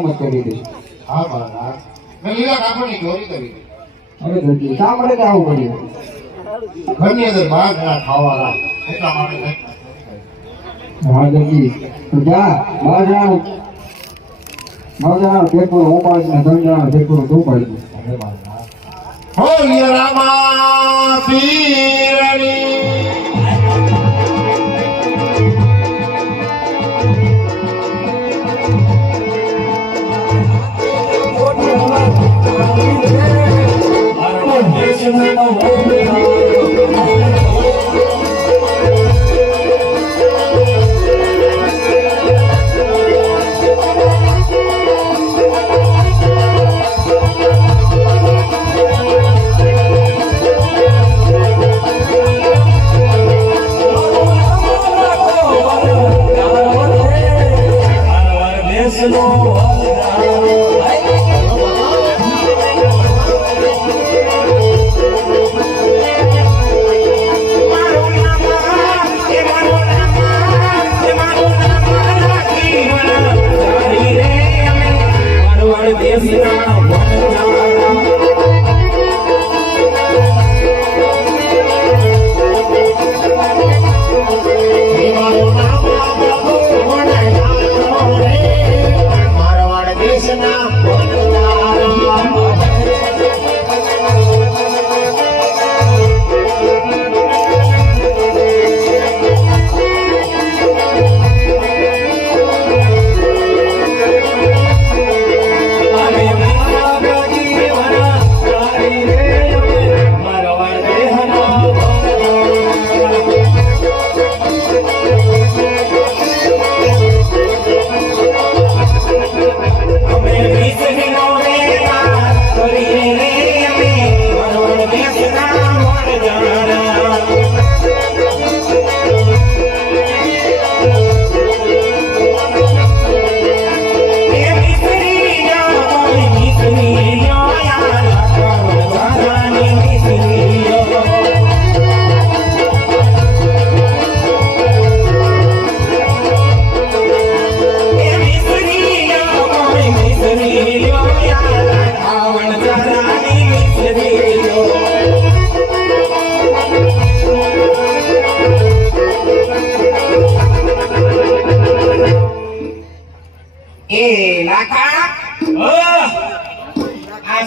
મરામત કરી દઈશ. હા મહારાજ મેં લીલા કાપડની ચોરી કરી હવે ગતિ શા માટે કે આવું કર્યું? ઘરની અંદર 12 જણા ખાવાના એટલા માટે હા ગતિ તું જા 12 જણા પેટ પૂરું ઉપાડીને 3 જણા પેટ પૂરું તું પાડી દે. હો રામા પીરની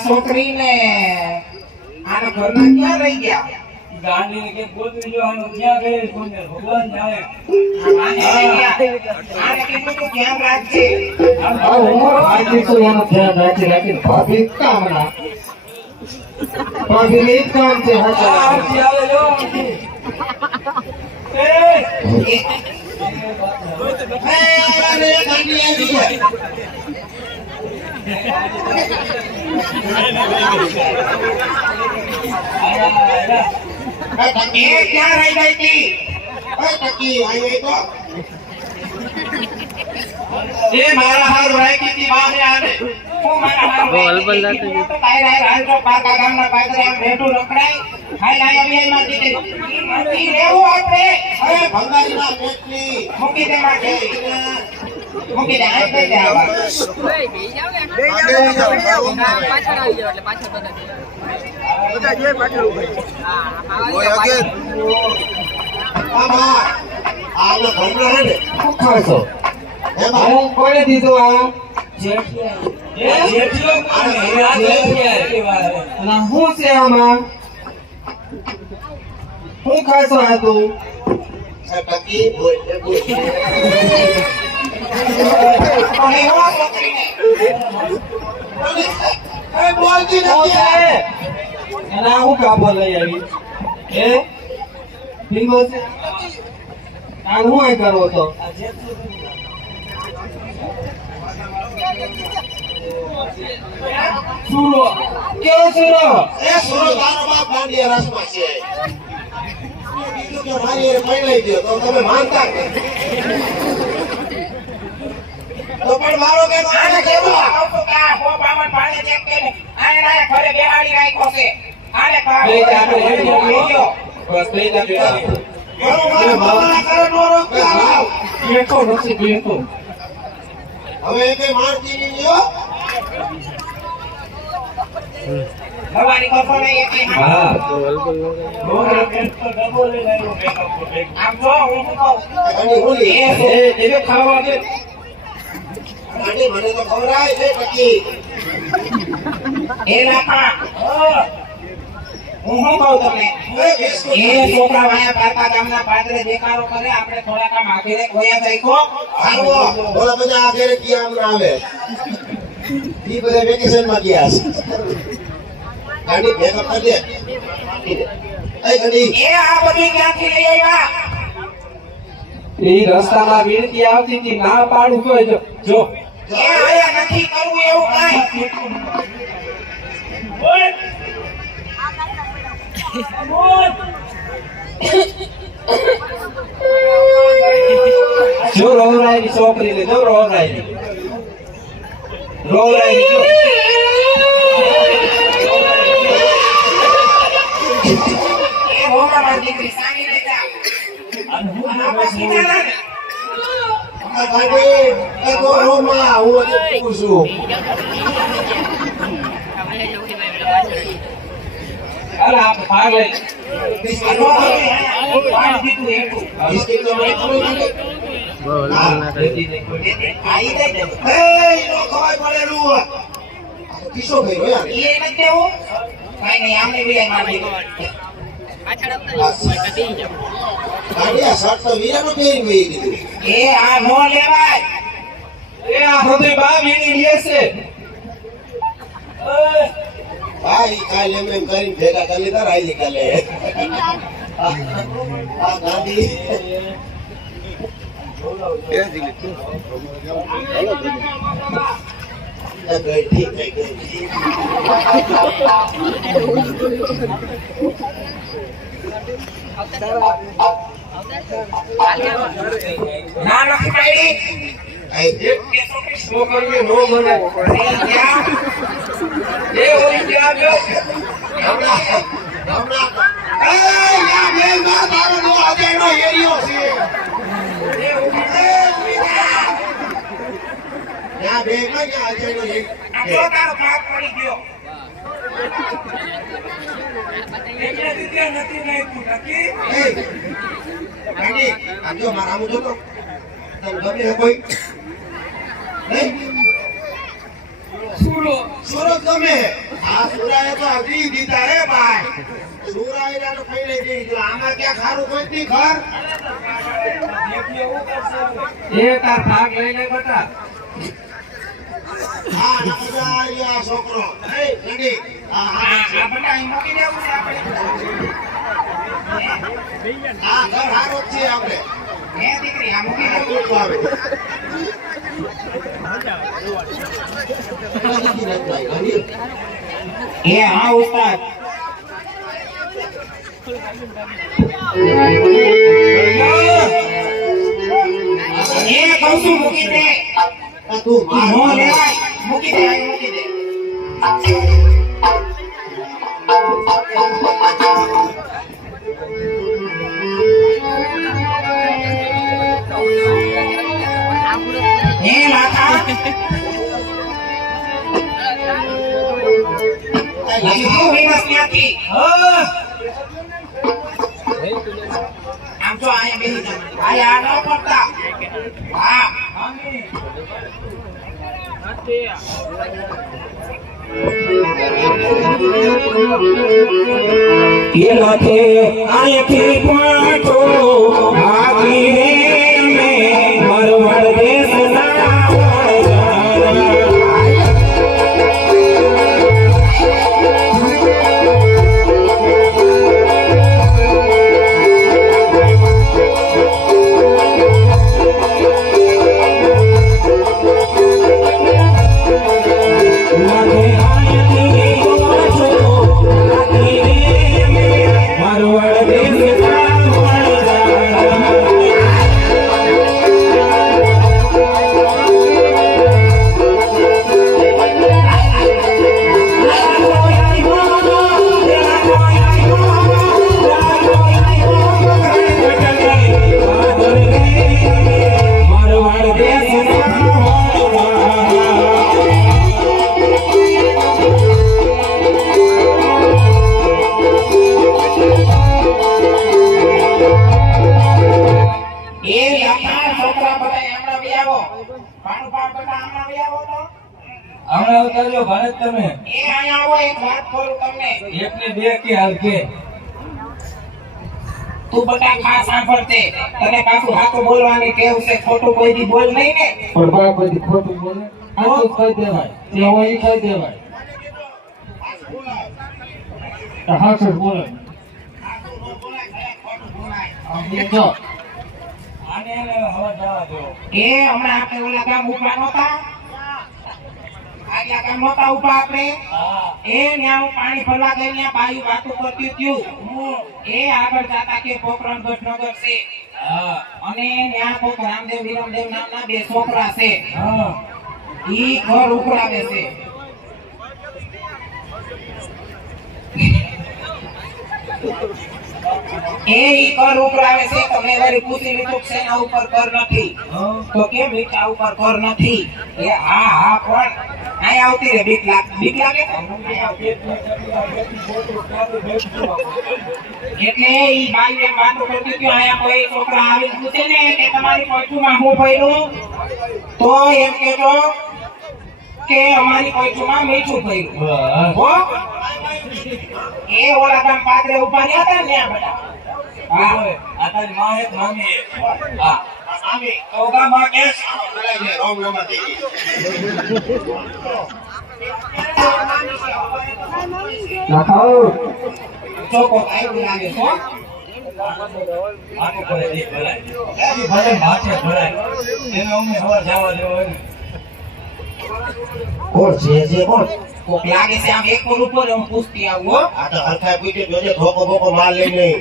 છોકરીને આના ઘરના ક્યાં રહી ગયા? ગાંડી કે ગોતરી જો આનો ક્યાં ગયે કોને ભગવાન જાણે. આને કેટલું તો ધ્યાન રાખજે. આ ઉંમર આટલી તો એનું ધ્યાન રાખી ભાભી કામના ભાભી ને કામ છે. આરતી આવે જો એ અરે ગાંડી આવી ગઈ. ક્યાં રહી ગઈ હતી? ટકી આવી તો એ મારા હાર રાખી હતી બાને આને. હું મારા હાર રાખી તો કાઈ રાય રાજકો પાકા ગામના પાદરે આમ ભેટું રખડાય હાઈ લાયા વિયામાં દીધી ઈ રેવું આપણે. અરે ભંગારીના પેટની મૂકી દે માં મૂકી દે આ કઈ દે આવા પાછળ આવી જાવ એટલે પાછળ બધા જે પાછળ આમાં આનો ઘરનો હે ને શું ખાશો? એમાં હું કોને દીધું આ? જેટલો કોને હીરા જેટલી વાર અને શું છે આમાં? શું ખાશો આ તું? ટકી બોલ અને એવા છોકરીને અરે બોલતી શું નથી. છે? અને આ હું કાપો લઈ આવી? હે ભીંગો છે? આ હું અહીં કરવો તો? સુરો કેવો સુરો? એ સુરો તારો બાપ દાંડિયા રસમાં છે. કીધું કે મારી હારે પરણાઈ દ્યો તો તમે માનતા કે તો પણ મારો કે આને કેવું પાણી ચેક કરીને આને ના ઘરે બેહાડી રાખ્યો છે. આને લઈ જા, આપણે લઈ જા. બસ લઈ જા બેટા. મારો મારા મારા કરે નો રોક કે આવ બેઠો નથી બેઠો. હવે કઈ મારતી નહીં લ્યો. સવારી કરશો નહીં એટલી હા રોજ પેન્ટ તો ડબો લઈને આવ્યો મેકઅપ તો પેન્ટ. આમ જો હું શું કહું ગાડી બોલી. એ ખાવા દે ગાડી મને તો ખવડાય છે પછી. એ લાપા હું શું કહું તમને એ બિસ્કુટ એ છોકરા વાયા પારકા ગામના પાદરે દેખાડો કરે આપણે થોડા કામ આગળ ગોયા જઈકો આવો. બોલા બધા આ ઘરે ક્યાં આમ ના આવે. ઈ બધા વેકેશનમાં ગયા છે. ગાડી ભેગા કરી દે. એ ગાડી. એ આ બધી ક્યાંથી લઈ આવ્યા એ રસ્તામાં વીણતી આવતી હતી ના પાડું તો જો એ આયા નથી કરવું એવું કાંઈ જો રોવરાયની છોકરી ને જો રોવરાયની જો એ હોમાં મારી દીકરી સાંગી લેતા અને આપણે સીધા ના ને આ ગાડી એ તો રૂમમાં હું હજી પૂછું. અરે આપ ભાગ લઈ બિસ્કિટ આ પાણી દીધું એટલું બિસ્કિટ તો મને ખબર નથી. હા. રેતી નહીં કોઈ. આઈ દે ને એ ઈનો ખવાય પડેલું. આ તો કિસ્સો કર્યો યાર. એ નથી દેવું કાંઈ નહીં આમને બી મારી દીધું પાછળ આવતા કદી જાવ ગાડી આ શર્ટ તો વીરાનો પહેરી ગઈ દીધું. એ આ નો લેવાય એ આ હૃદય બા વીણી લે છે ભાઈ કાલે એમ કરીને ભેગા કરી લીધા રાયલી કાલે. આ ગાડી ગઈ ઠીક થઈ ગઈ. ના નથી પાડી આઈ એક કેસો કે છોકરીએ નો મને એ ઓલી ક્યાં ગયો જો તારો ભાગ પડી ગયો એટલે ત્યાં નથી નાખ્યું નક્કી સુરત ગમે આ સુરાએ તો હજી દીધા હે ભાઈ સુરાએ તો પહેલે દીધું આમાં ક્યાં ખારું કોઈ નહીં ઘર એ તાર ભાગ લઈ લે બટા હા નકજા આ છોકરો એ ગડી હા આ બધા અહીં મૂકી દેવું છે આપણે હા ઘર હારો જ છે આપણે હે દીકરી આ મૂકી દેવું શું આવે એ હા ઉસ્તાદ એ કહું છું મૂકી દે તું નો માર લેવાય મૂકી દે અહીં મૂકી દે એ લાખા લાખા વિનાશ ત્યાંથી આમ તો અહીંયા બેસી જા અહીંયા ન પડતા હા એ લાખે આયથી પાછો ભાગી રે મે મરવડ દેશના મરવડ દેશના હમણાં ઉતારજો ભારત તમે એ અહીંયા આવો એક વાત કરું તમને એક ને બે કે હાલ કે તું બટા ખાસ સાંભળતે તને પાછું હાથું બોલવાની ટેવ છે ખોટું કોઈ દી બોલ નહીં ને પણ બાપ બધી ખોટું બોલે આ તો કહી દેવાય જે હોય એ કહી દેવાય તો હા સર બોલે જો આને હવે જવા દો એ હમણાં આપણે ઓલા ગામ ઉભા નહોતા આગલા ગામ નહોતા ઉભા આપણે એ ન્યા હું પાણી ભરવા ગઈ ન્યા બાયું વાતું કરતી થયું એ આગળ જાતા કે પોખરણ ગઢનગર છે અને ન્યા કોક રામદેવ વિરમદેવ નામના બે છોકરા છે ઈ ઘર ઉકળાવે છે ઈ ઘર ઉકળાવે છે તો મેં વળી પૂછી લીધું કે શેના ઉપર ઘર નથી તો કેમ મીઠા ઉપર ઘર નથી એ હા હા પણ અહીંયા આવતી રે બીક લાગે એટલે ઈ બાઈ એમ વાતો કરતી કે અહીંયા કોઈ છોકરા આવીને પૂછે ને કે તમારી કોઠુમાં હું ભર્યું તો એમ કહેજો કે અમારી કોઠુમાં મીઠું ભર્યું હો એ ઓલા ગામ પાદરે ઉભા રહ્યા હતા ને આ બધા હા આ તારી માં એક મામી હા મામી ઓગા માં કે બોલાય રોમ નંબર દે લખાઓ ચોકો આવ્યું લાગે છો આને કરે દે ભરાય એ ભલે માથે ભરાય એને અમે હવા જવા દેવો હોય ને કોણ છે કોણ કોક લાગે છે આમ એક પર ઉપર હું પૂછતી આવું હો આ તો હરખા પૂછે જોજે ધોકો બોકો માર લઈ નહીં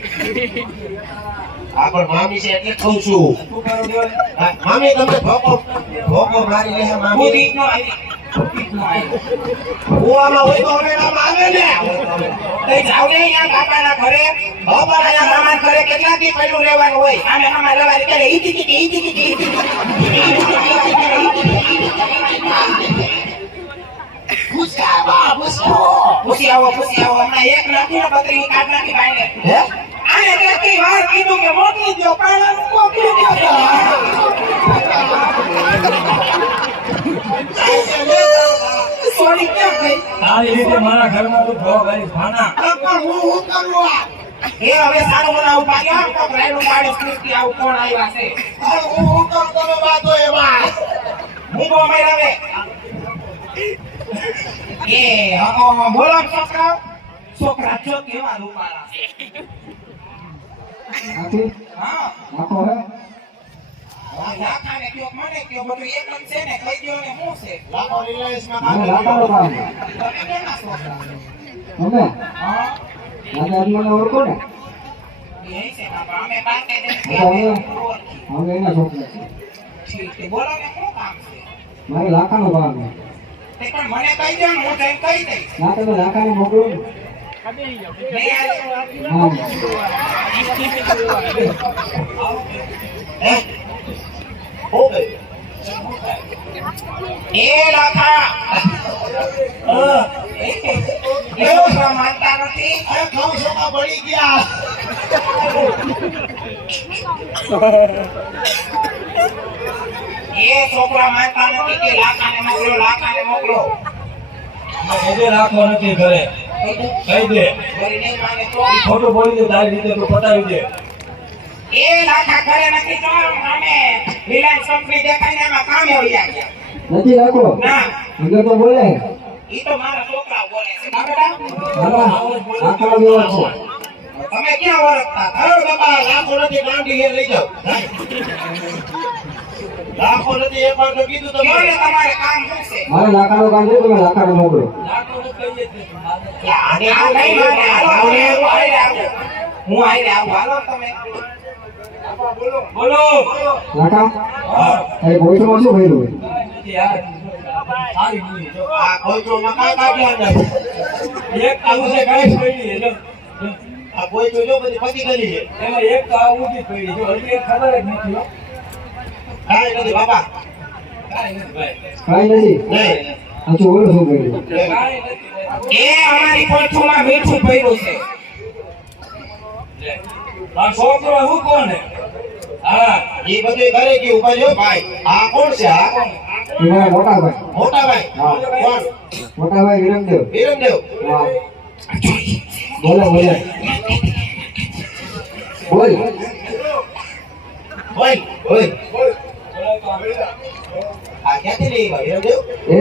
આ પણ મામી છે એટલે કહું છું તું કરો દેવો હા, મામી તમે ધોકો મારી લે મામી કુદીક નો આવી કુદીક નો આવી કુવામાં હોય તો હવે નામ આવે ને કઈ જાવ ને અહીંયા કાકાના ઘરે બાપાના મામા ઘરે કેટલા દી પડ્યું રહેવાનું હોય આમે મામા રહેવાની કરે ઈ પૂછી આવો હમણાં એક નથી ને બત્રી કાઢ નાખી ભાઈને હે આને કેટલી વાર કીધું કે મોકલી દો પણ મોકલી દો સોરી કેમ ગઈ તારી રીતે મારા ઘરમાં તું ભોગ આવી ભાના પણ હું કરું આ એ હવે સારું બનાવું પાડ્યો કોક રાયડું પાડે સૃષ્ટિ આવું કોણ આવ્યા છે હું કરું તમે વાતો એમાં હું બહુ મેળવે એ બોલો છોકરા જો કેવા રૂપાળા છે આથી હા આખો હે લાખાને કયો મને કયો બધું એક જ છે ને કઈ દો ને શું છે લાખો રિલાયન્સ માં મને લાકાનો કામ તમે કેના છોકરા અમે હા આજે આટલાને ઓળખો ને એ છે બાપા અમે બાકે દે અમે એના છોકરા છે ઠીક છે બોલો ને શું કામ છે મારે લાકાનું કામ છે તે પણ મને કહી દો ને હું જઈને કહી દઈશ ના તમે લાકાને મોકલો ને નહીં હા હે હો ગઈ એ લાખા એવું તો માનતા નથી અરે ખાવ સોમાં પડી ગયા એ છોકરા માનતા નથી કે લાખાને મોકલો એને રાખવો નથી ઘરે કહી દે વળી નહીં માને તો ખોટું બોલી દે તારી રીતે તું પટાવી દે એ લાખા ઘરે નથી તો અમે રિલાયન્સ કંપની દેખાઈને એમાં કામે વયા ગયા નથી રાખો ના એટલે તો બોલે ઈ તો મારા છોકરા બોલે છે ના બેટા આખા જેવો છે તમે ક્યાં ઓળખતા અરે બાબા લાખો નથી ગાંડી ઘેર લઈ જાઓ લાખો નથી એક વાર તો કીધું કયો તમે ને તમારે કામ શું છે મારે લાકાનું કામ છે તમે લાકાને મોકલો આ નહીં માને હાલો તમે હું આઈને આવું હાલો તમે બોલો લાકા એ ભોજમાં શું ભર્યું આ કોઈ તો મકાન કાઢ્યા નથી એક આવું છે ગાય પડી છે આ કોઈ તો જો બધી પતી ગઈ છે એમાં એક તો આવું જ પડી જો હજી એક ખબર જ નથી હો. કાંઈ નથી બાબા કાંઈ નથી નહીં આ તો ઓલું શું કર્યું એ અમારી કોઠુમાં મીઠું ભર્યું છે આ છોકરો હું કોણ હે? હા એ બધું ઘરે ગયું ઉભા જો ભાઈ આ કોણ છે આ કોણ એ મારા મોટા ભાઈ મોટા ભાઈ હા. કોણ મોટા ભાઈ વિરમદેવ વિરમદેવ હા બોલે બોલે બોલ હોય આ ક્યાંથી લઈ આવ્યા વિરમદેવ એ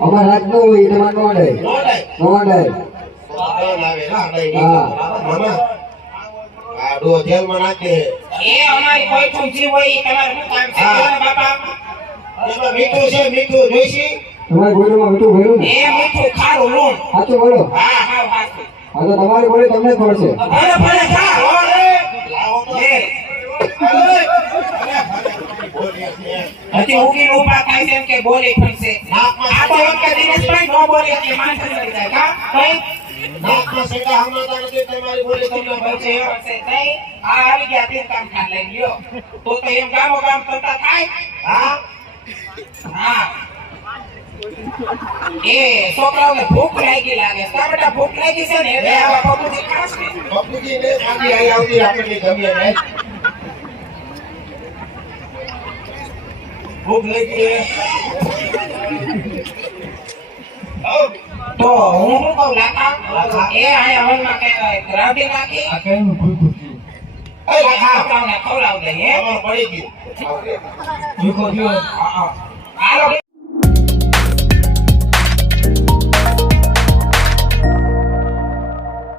અમાર રાત નો હોય એટલે માર નો અડાય નો થાય નો અડાય કોણ આવે ના નહીં હા. મામા આ ડો જેલમાં નાખે એ અમારી કોઈ પૂંછી હોય ઈ તમારે શું કામ છે હા. બોલો ને બાપા એમાં મીઠું છે મીઠું જોઈશી તમારી બોલીમાં મીઠું ભર્યું ને એ મીઠું ખારું લૂણ સાચું બોલો હા હા હા હા તો તમારી બોલી તમને જ પડશે ભલે ભલે ખા હો રે લાવો તો લે હજી ઉગીને ઊભા થાય છે એમ કે બોલી ફરશે આ તો એમ કે દિનેશભાઈ નો બોલે એટલે માથે ચડી જાય કા કઈ નાકમાં સેટા હમણાં નથી તમારી બોલી તમને બચે હશે કઈ આ આવી ગયા તીર કામ ખા લઈ લ્યો તો એમ ગામો ગામ કરતા થાય હા હા એ છોકરાઓને ભૂખ લાગી લાગે કા બેટા ભૂખ લાગી છે ને એટલે આવા પપુજી ખાશે બાપુજી ને આજી આઈ આવતી આપણે જમીએ ને ભૂખ લાગી છે તો હું શું કહું લાખા એ આયા વનમાં કઈ રાંધી નાખી એ લાખા છોકરાઓને ખવડાવ દઈએ અમાર પડી ગયું હાલો